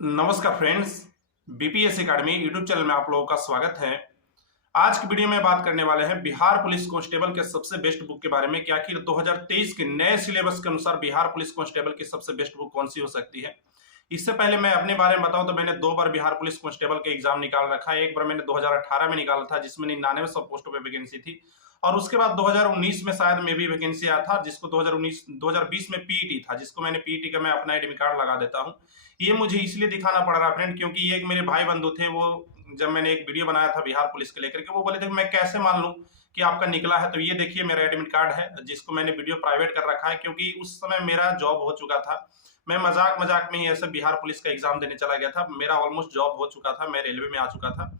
नमस्कार friends, BPS academy YouTube channel में आप लोगों का स्वागत है। आज की वीडियो में बात करने वाले हैं बिहार पुलिस कांस्टेबल के सबसे बेस्ट बुक के बारे में कि आखिर 2023 के नए सिलेबस के अनुसार बिहार पुलिस कांस्टेबल की सबसे बेस्ट बुक कौन सी हो सकती है। इससे पहले मैं अपने बारे में बताऊं तो मैंने 2 बार बिहार पुलिस कांस्टेबल के एग्जाम निकाल रखा है। एक बार मैंने 2018 में निकाला था जिसमें 99 पोस्टों पे वैकेंसी थी, और उसके बाद 2019 में शायद में भी वैकेंसी आया था, जिसको 2020 में पीईटी था, जिसको मैंने पीईटी का मैं अपना एडमिट कार्ड लगा देता हूं। ये मुझे इसलिए दिखाना पड़ रहा है फ्रेंड, क्योंकि ये एक मेरे भाई बंधु थे। वो जब मैंने एक वीडियो बनाया था बिहार पुलिस के लेकर के, वो बोले थे मैं कैसे मान लूं कि आपका निकला है। तो ये देखिए मेरा एडमिट कार्ड है, जिसको मैंने वीडियो प्राइवेट कर रखा है, क्योंकि उस समय मेरा जॉब हो चुका था। मैं मजाक मजाक में ही ऐसे बिहार पुलिस का एग्जाम देने चला गया था। मेरा ऑलमोस्ट जॉब हो चुका था, मैं रेलवे में आ चुका था।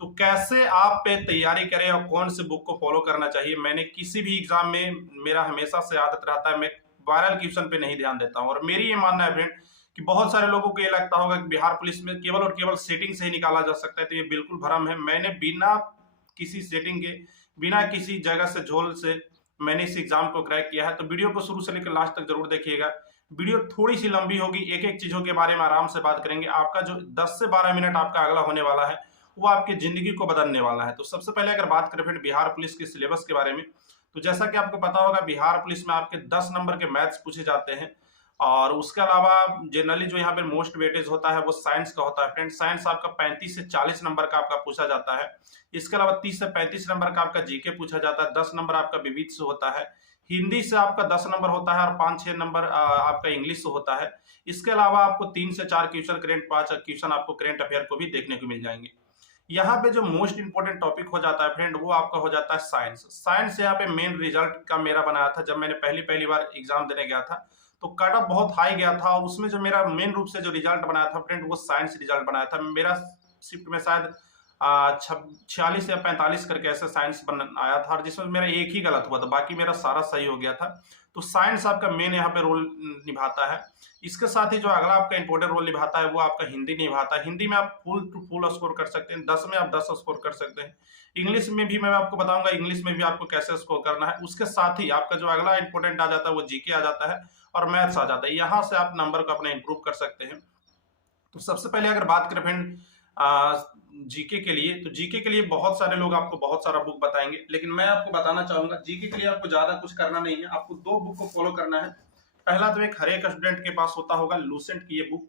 तो कैसे आप पे तैयारी करें और कौन से बुक को फॉलो करना चाहिए, मैंने किसी भी एग्जाम में मेरा हमेशा से आदत रहता है, मैं वायरल क्वेश्चन पे नहीं ध्यान देता हूँ। और मेरी ये मानना है फ्रेंड कि बहुत सारे लोगों को ये लगता होगा कि बिहार पुलिस में केवल और केवल सेटिंग से ही निकाला जा सकता है, तो ये बिल्कुल भ्रम है। मैंने बिना किसी सेटिंग के, बिना किसी जगह से झोल से मैंने इस एग्जाम को क्रैक किया है। तो वीडियो को शुरू से लेकर लास्ट तक जरूर देखिएगा। वीडियो थोड़ी सी लंबी होगी, एक एक चीजों के बारे में आराम से बात करेंगे। आपका जो 10 से 12 मिनट आपका अगला होने वाला है वो आपकी जिंदगी को बदलने वाला है। तो सबसे पहले अगर बात करें फिर बिहार पुलिस के सिलेबस के बारे में, तो जैसा कि आपको पता होगा बिहार पुलिस में आपके 10 नंबर के मैथ्स पूछे जाते हैं, और उसके अलावा जनरली जो यहाँ पे मोस्ट वेटेज होता है वो साइंस का होता है फ्रेंड। साइंस आपका 35 से 40 नंबर का आपका पूछा जाता है। इसके अलावा 30 से 35 नंबर का आपका जीके पूछा जाता है। 10 नंबर आपका विविध से होता है। हिंदी से आपका 10 नंबर होता है और 5-6 नंबर आपका इंग्लिश से होता है। इसके अलावा आपको 3 से 4 क्वेश्चन करेंट, 5 क्वेश्चन आपको करेंट अफेयर को भी देखने को मिल जाएंगे। यहाँ पे जो मोस्ट इंपोर्टेंट टॉपिक हो जाता है फ्रेंड, वो आपका हो जाता है साइंस। साइंस यहाँ पे मेन रिजल्ट का मेरा बनाया था। जब मैंने पहली बार एग्जाम देने गया था तो कट ऑफ बहुत हाई गया था, और उसमें जो मेरा मेन रूप से जो रिजल्ट बनाया था फ्रेंड, वो साइंस रिजल्ट बनाया था। मेरा शिफ्ट में शायद 46 या 45 करके ऐसे साइंस बन आया था, और जिसमें मेरा एक ही गलत हुआ था, बाकी मेरा सारा सही हो गया था। तो साइंस आपका मेन यहाँ पे रोल निभाता है। इसके साथ ही जो अगला आपका इंपोर्टेंट रोल निभाता है वो आपका हिंदी निभाता है। हिंदी में आप फुल टू फुल स्कोर कर सकते हैं, 10 में आप 10 स्कोर कर सकते हैं। इंग्लिश में भी मैं आपको बताऊंगा, इंग्लिश में भी आपको कैसे स्कोर करना है। उसके साथ ही आपका जो अगला इंपोर्टेंट आ जाता है वो जीके आ जाता है और मैथ्स आ जाता है। यहाँ से आप नंबर को अपने इंप्रूव कर सकते हैं। तो सबसे पहले अगर बात करें फ्रेंड जीके के लिए, तो जीके के लिए बहुत सारे लोग आपको बहुत सारा बुक बताएंगे, लेकिन मैं आपको बताना चाहूंगा जीके के लिए आपको ज्यादा कुछ करना नहीं है। आपको 2 बुक को फॉलो करना है। पहला तो एक हर एक स्टूडेंट के पास होता होगा लूसेंट की ये बुक।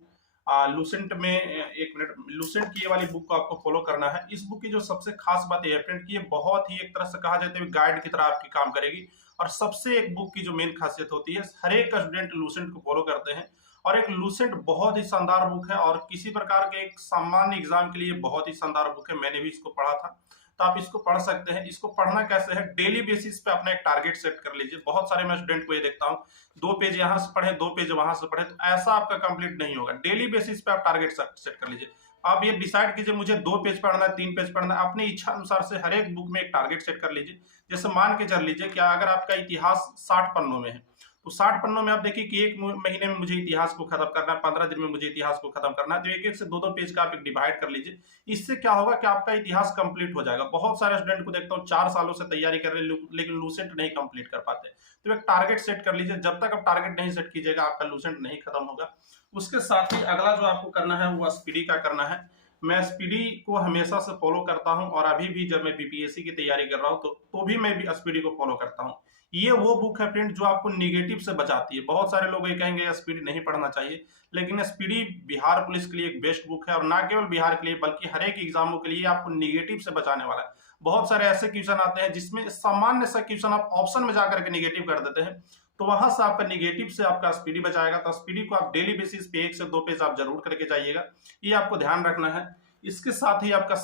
लूसेंट में एक मिनट, लूसेंट की ये वाली बुक को आपको फॉलो करना है। इस बुक की जो सबसे खास बात यह है फ्रेंड कि ये बहुत ही एक तरह से कहा जाता है गाइड की तरह आपकी काम करेगी। और सबसे एक बुक की जो मेन खासियत होती है, हर एक स्टूडेंट लूसेंट को फॉलो करते हैं, और एक लूसेंट बहुत ही शानदार बुक है, और किसी प्रकार के एक सामान्य एग्जाम के लिए बहुत ही शानदार बुक है। मैंने भी इसको पढ़ा था, तो आप इसको पढ़ सकते हैं। इसको पढ़ना कैसे है, डेली बेसिस पे अपना एक टारगेट सेट कर लीजिए। बहुत सारे मैं स्टूडेंट को ये देखता हूँ 2 पेज यहाँ से पढ़े, 2 पेज वहां से पढ़े, तो ऐसा आपका कंप्लीट नहीं होगा। डेली बेसिस पे आप टारगेट सेट कर लीजिए। आप ये डिसाइड कीजिए मुझे 2 पेज पढ़ना है, 3 पेज पढ़ना है, अपनी इच्छा अनुसार से हर एक बुक में एक टारगेट सेट कर लीजिए। जैसे मान के चल लीजिए क्या अगर आपका इतिहास 60 पन्नों में है, तो 60 पन्नों में आप देखिए कि 1 महीने में मुझे इतिहास को खत्म करना है, 15 दिन में मुझे इतिहास को खत्म करना है। तो एक एक से 2-2 पेज का आप एक डिवाइड कर लीजिए। इससे क्या होगा कि आपका इतिहास कंप्लीट हो जाएगा। बहुत सारे स्टूडेंट को देखता हूँ 4 सालों से तैयारी कर रहे हैं, लेकिन लूसेंट नहीं कंप्लीट कर पाते। तो एक टारगेट सेट कर लीजिए। जब तक आप टारगेट नहीं सेट कीजिएगा आपका लूसेंट नहीं खत्म होगा। उसके साथ ही अगला जो आपको करना है वो स्पीडी का करना है। मैं स्पीडी को हमेशा से फॉलो करता हूं, और अभी भी जब मैं बीपीएससी की तैयारी कर रहा हूं तो भी मैं भी स्पीडी को फॉलो करता हूं। ये वो बुक है फ्रेंड जो आपको निगेटिव से बचाती है। बहुत सारे लोग ये कहेंगे स्पीडी नहीं पढ़ना चाहिए, लेकिन स्पीडी बिहार पुलिस के लिए एक बेस्ट बुक है, और ना केवल बिहार के लिए बल्कि हर एक एग्जामों के लिए आपको निगेटिव से बचाने वाला है। बहुत सारे ऐसे क्वेश्चन आते हैं जिसमें सामान्य सा क्वेश्चन आप ऑप्शन में जाकर के निगेटिव कर देते हैं, तो वहां से आपका निगेटिव से आपका स्पीडी बचाएगा। तो स्पीडी को आप डेली बेसिस पे 1 से 2 पेज आप जरूर करके जाइएगा, ये आपको ध्यान रखना है। इसके साथ ही आपका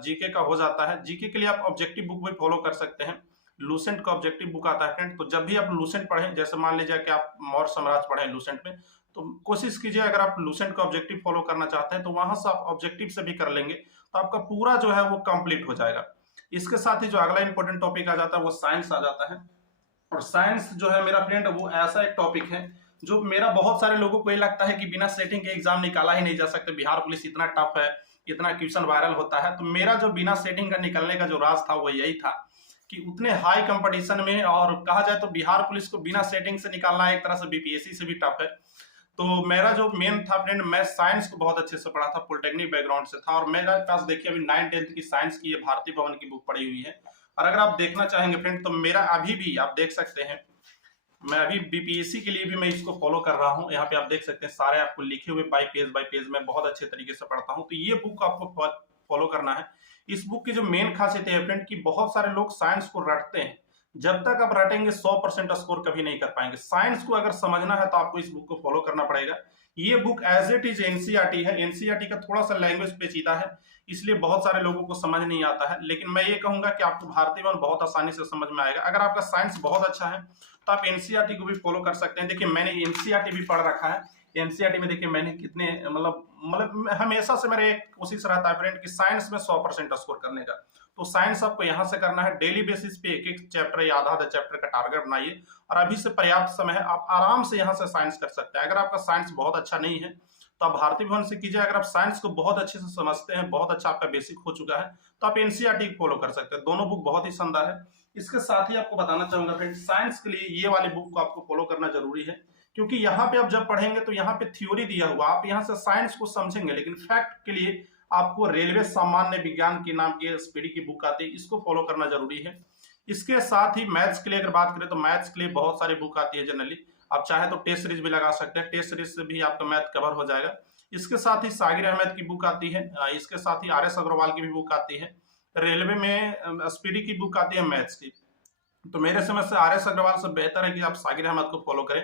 जीके का हो जाता है। जीके के लिए आप ऑब्जेक्टिव बुक भी फॉलो कर सकते हैं। लूसेंट का ऑब्जेक्टिव बुक आता है फ्रेंड, तो जब भी आप लूसेंट पढ़ें, जैसे मान लीजिए कि आप मौर्य साम्राज्य पढ़ें लूसेंट में, तो कोशिश कीजिए अगर आप लूसेंट का ऑब्जेक्टिव फॉलो करना चाहते हैं तो वहां से आप ऑब्जेक्टिव से भी कर लेंगे, तो आपका पूरा जो है वो कंप्लीट हो जाएगा। इसके साथ ही जो अगला इंपॉर्टेंट टॉपिक आ जाता है वो साइंस आ जाता है। और साइंस जो है मेरा फ्रेंड वो ऐसा एक टॉपिक है जो मेरा बहुत सारे लोगों को ये लगता है कि बिना सेटिंग के एग्जाम निकाला ही नहीं जा सकता, बिहार पुलिस इतना टफ है, इतना क्वेश्चन वायरल होता है। तो मेरा जो बिना सेटिंग का निकलने का जो राज था वो यही था कि उतने हाई कंपटीशन में, और कहा जाए तो बिहार पुलिस को बिना सेटिंग से निकालना एक तरह से बीपीएससी से भी टफ है। तो मेरा जो मेन था फ्रेंड, मैं साइंस को बहुत अच्छे से पढ़ा था, पॉलिटेक्निक बैकग्राउंड से था, और मेरे पास देखिए अभी 9th-10th की साइंस की ये भारती भवन की बुक पड़ी हुई है। और अगर आप देखना चाहेंगे फ्रेंड तो मेरा अभी भी आप देख सकते हैं, मैं अभी बीपीएससी के लिए भी मैं इसको फॉलो कर रहा हूँ। यहाँ पे आप देख सकते हैं सारे आपको लिखे हुए बाय पेज मैं बहुत अच्छे तरीके से पढ़ता हूँ। तो ये बुक आपको फॉलो करना है। इस बुक की जो मेन खासियत है फ्रेंड की बहुत सारे लोग साइंस को रटते हैं, जब तक आप रटेंगे 100% स्कोर कभी नहीं कर पाएंगे। साइंस को अगर समझना है तो आपको इस बुक को फॉलो करना पड़ेगा। ये book as it is NCERT है, एनसीईआरटी का थोड़ा सा लैंग्वेज पेचीदा है, इसलिए बहुत सारे लोगों को समझ नहीं आता है। लेकिन मैं ये कहूंगा कि आपको भारतीय वन बहुत आसानी से समझ में आएगा। अगर आपका साइंस बहुत अच्छा है तो आप एनसीईआरटी को भी फॉलो कर सकते हैं। देखिए मैंने एनसीईआरटी भी पढ़ रखा है। एनसीईआरटी में देखिए मैंने कितने मतलब हमेशा से मेरा एक कोशिश रहता है फ्रेंड कि साइंस में 100% स्कोर करने का। तो साइंस आपको यहाँ से करना है, डेली बेसिस पे एक एक चैप्टर या आधा चैप्टर का टारगेट बनाइए, और अभी से पर्याप्त समय है, आप आराम से यहाँ से साइंस कर सकते हैं। अगर आपका साइंस बहुत अच्छा नहीं है तो आप भारती भवन से कीजिए। अगर आप साइंस को बहुत अच्छे से समझते हैं, बहुत अच्छा आपका बेसिक हो चुका है, तो आप एनसीईआरटी फॉलो कर सकते हैं। दोनों बुक बहुत ही शानदार है। इसके साथ ही आपको बताना चाहूंगा फ्रेंड, साइंस के लिए ये वाली बुक को आपको फॉलो करना जरूरी है, क्योंकि यहाँ पे आप जब पढ़ेंगे तो यहाँ पे थ्योरी दिया हुआ, आप यहाँ से साइंस को समझेंगे, लेकिन फैक्ट के लिए आपको रेलवे सामान्य विज्ञान के नाम की स्पीडी की बुक आती है, इसको फॉलो करना जरूरी है। इसके साथ ही मैथ्स के लिए अगर बात करें तो मैथ्स के लिए बहुत सारी बुक आती है जनरली, आप चाहे तो टेस्ट सीरीज भी लगा सकते हैं, टेस्ट सीरीज से भी आपका मैथ कवर हो जाएगा। इसके साथ ही सागिर अहमद की बुक आती है, इसके साथ ही आर एस अग्रवाल की भी बुक आती है, रेलवे में स्पीडी की बुक आती है मैथ्स की। तो मेरे समझ से आर एस अग्रवाल से बेहतर है कि आप सागिर अहमद को फॉलो करें,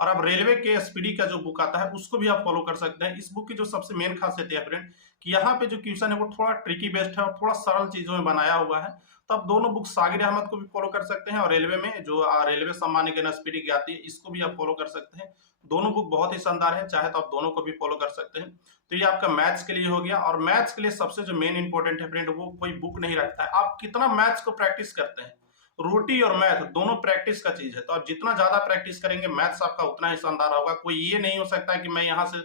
और आप रेलवे के स्पीडी का जो बुक आता है उसको भी आप फॉलो कर सकते हैं। इस बुक की जो सबसे मेन खासियत है फ्रेंड कि यहाँ पे जो क्वेश्चन है वो थोड़ा ट्रिकी बेस्ड है और थोड़ा सरल चीजों में बनाया हुआ है। तो आप दोनों बुक सागिर अहमद को भी फॉलो कर सकते हैं, और रेलवे में जो रेलवे सामान्य ज्ञान स्पीडी की आती है इसको भी आप फॉलो कर सकते हैं। दोनों बुक बहुत ही शानदार है, चाहे तो आप दोनों को भी फॉलो कर सकते हैं। तो ये आपका मैथ्स के लिए हो गया। और मैथ्स के लिए सबसे जो मेन इंपॉर्टेंट है फ्रेंड, वो कोई बुक नहीं रखता है, आप कितना मैथ्स को प्रैक्टिस करते हैं। रोटी और मैथ दोनों प्रैक्टिस का चीज है, तो आप जितना ज्यादा प्रैक्टिस करेंगे मैथ्स आपका उतना ही शानदार होगा। कोई ये नहीं हो सकता कि मैं यहाँ से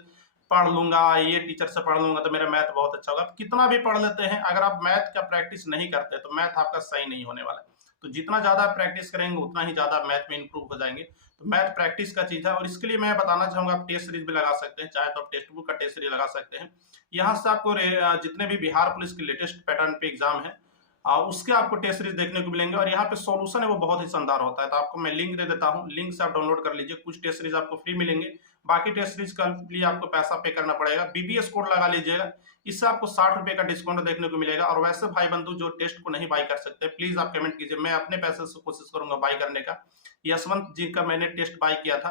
पढ़ लूंगा, ये टीचर से पढ़ लूंगा तो मेरा मैथ बहुत अच्छा होगा। आप कितना भी पढ़ लेते हैं, अगर आप मैथ का प्रैक्टिस नहीं करते तो मैथ आपका सही नहीं होने वाला है। तो जितना ज्यादा प्रैक्टिस करेंगे उतना ही ज्यादा मैथ में इंप्रूव हो जाएंगे। तो मैथ प्रैक्टिस का चीज है, और इसके लिए मैं बताना चाहूंगा आप टेस्ट सीरीज भी लगा सकते हैं, चाहे तो आप टेक्स्ट बुक का टेस्ट सीरीज लगा सकते हैं। यहाँ से आपको जितने भी बिहार पुलिस के लेटेस्ट पैटर्न पे एग्जाम है उसके आपको टेस्ट सीरीज देखने को मिलेंगे, और यहाँ पे सॉल्यूशन है वो बहुत ही शानदार होता है। तो आपको मैं लिंक दे देता हूँ, लिंक से आप डाउनलोड कर लीजिए। कुछ टेस्ट सीरीज आपको फ्री मिलेंगे, बाकी टेस्ट सीरीज के लिए आपको पैसा पे करना पड़ेगा। बीबीएस कोड लगा लीजिएगा, इससे आपको 60 रुपए का डिस्काउंट देखने को मिलेगा। और वैसे भाई बंधु जो टेस्ट को नहीं बाई कर सकते, प्लीज आप पेमेंट कीजिए, मैं अपने पैसे से कोशिश करूंगा बाई करने का। यशवंत जी का मैंने टेस्ट बाई किया था,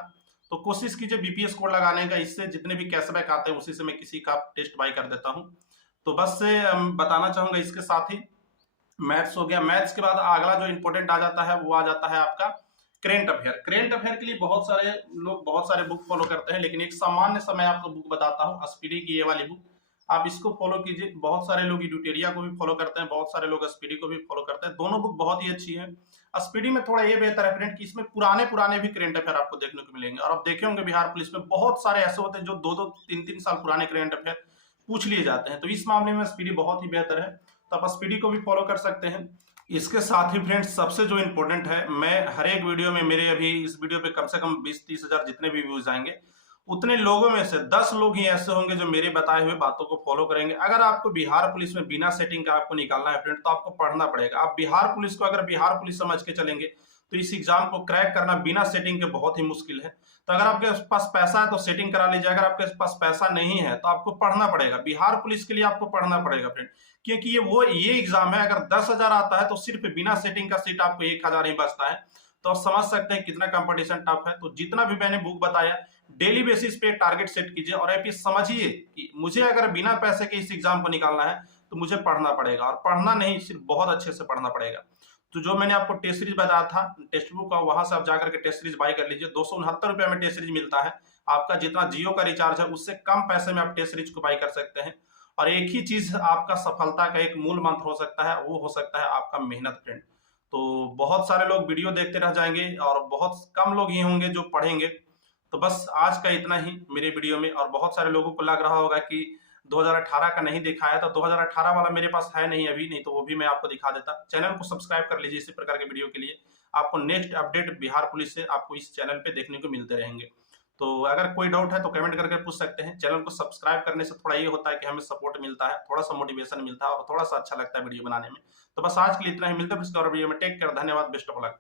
तो कोशिश कीजिए बीपीएस कोड लगाने का, इससे जितने भी कैशबैक आते हैं उसी से मैं किसी का टेस्ट बाई कर देता हूँ। तो बस से बताना चाहूंगा। इसके साथ ही मैथ्स हो गया। मैथ्स के बाद अगला जो इंपॉर्टेंट आ जाता है वो आ जाता है आपका करेंट अफेयर। करेंट अफेयर के लिए बहुत सारे लोग बहुत सारे बुक फॉलो करते हैं, लेकिन एक सामान्य समय आपको बुक बताता हूँ, स्पीडी की ये वाली बुक, आप इसको फॉलो कीजिए। बहुत सारे लोग एडुटेरिया को भी फॉलो करते हैं, बहुत सारे लोग स्पीडी को भी फॉलो करते हैं। दोनों बुक बहुत ही अच्छी है। स्पीडी में थोड़ा ये बेहतर है फ्रेंड कि इसमें पुराने भी करेंट अफेयर आपको देखने को मिलेंगे, और आप देखे होंगे बिहार पुलिस में बहुत सारे ऐसे होते हैं जो 2-2, 3-3 साल पुराने करेंट अफेयर पूछ लिए जाते हैं। तो इस मामले में स्पीडी बहुत ही बेहतर है, तो आप स्पीडी को भी फॉलो कर सकते हैं। इसके साथ ही फ्रेंड्स सबसे जो इम्पोर्टेंट है, मैं हर एक वीडियो में, मेरे अभी इस वीडियो पे कम से कम 20-30 हजार जितने भी व्यूज आएंगे, उतने लोगों में से 10 लोग ही ऐसे होंगे जो मेरे बताए हुए बातों को फॉलो करेंगे। अगर आपको बिहार पुलिस में बिना सेटिंग का आपको निकालना है फ्रेंड, तो आपको पढ़ना पड़ेगा। आप बिहार पुलिस को अगर बिहार पुलिस समझ के चलेंगे तो इस एग्जाम को क्रैक करना बिना सेटिंग के बहुत ही मुश्किल है। तो अगर आपके पास पैसा है तो सेटिंग करा लीजिए, अगर आपके पास पैसा नहीं है तो आपको पढ़ना पड़ेगा। बिहार पुलिस के लिए आपको पढ़ना पड़ेगा फ्रेंड, क्योंकि ये एग्जाम है। अगर 10,000 आता है तो सिर्फ बिना सेटिंग का सीट आपको 1,000 ही बचता है। तो आप समझ सकते हैं कितना कंपटीशन टफ है। तो जितना भी मैंने बुक बताया, डेली बेसिस पे टारगेट सेट कीजिए, और आप ये समझिए कि मुझे अगर बिना पैसे के इस एग्जाम को निकालना है तो मुझे पढ़ना पड़ेगा, और पढ़ना नहीं सिर्फ बहुत अच्छे से पढ़ना पड़ेगा। तो जो मैंने आपको टेस्ट सीरीज बताया था टेक्स्ट बुक का, वहां से आप जाकर के टेस्ट सीरीज बाय कर लीजिए। 269 रुपए में टेस्ट सीरीज मिलता है। आपका जितना जियो का रिचार्ज है उससे कम पैसे में आप टेस्ट सीरीज को बाय कर सकते हैं। और एक ही चीज आपका सफलता का एक मूल मंत्र हो सकता है, वो हो सकता है आपका मेहनत फ्रेंड। तो बहुत सारे लोग वीडियो देखते रह जाएंगे और बहुत कम लोग ही होंगे जो पढ़ेंगे। तो बस आज का इतना ही मेरे वीडियो में। और बहुत सारे लोगों को लग रहा होगा कि 2018 का नहीं दिखाया, तो 2018 वाला मेरे पास है नहीं अभी, नहीं तो वो भी मैं आपको दिखा देता। चैनल को सब्सक्राइब कर लीजिए इसी प्रकार के वीडियो के लिए। आपको नेक्स्ट अपडेट बिहार पुलिस से आपको इस चैनल पे देखने को मिलते रहेंगे। तो अगर कोई डाउट है तो कमेंट करके पूछ सकते हैं। चैनल को सब्सक्राइब करने से थोड़ा ये होता है कि हमें सपोर्ट मिलता है, थोड़ा सा मोटिवेशन मिलता है और थोड़ा सा अच्छा लगता है वीडियो बनाने में। तो बस आज के लिए इतना ही, मिलते हैं फिर किसी और वीडियो में। टेक केयर, धन्यवाद, बेस्ट ऑफ लक।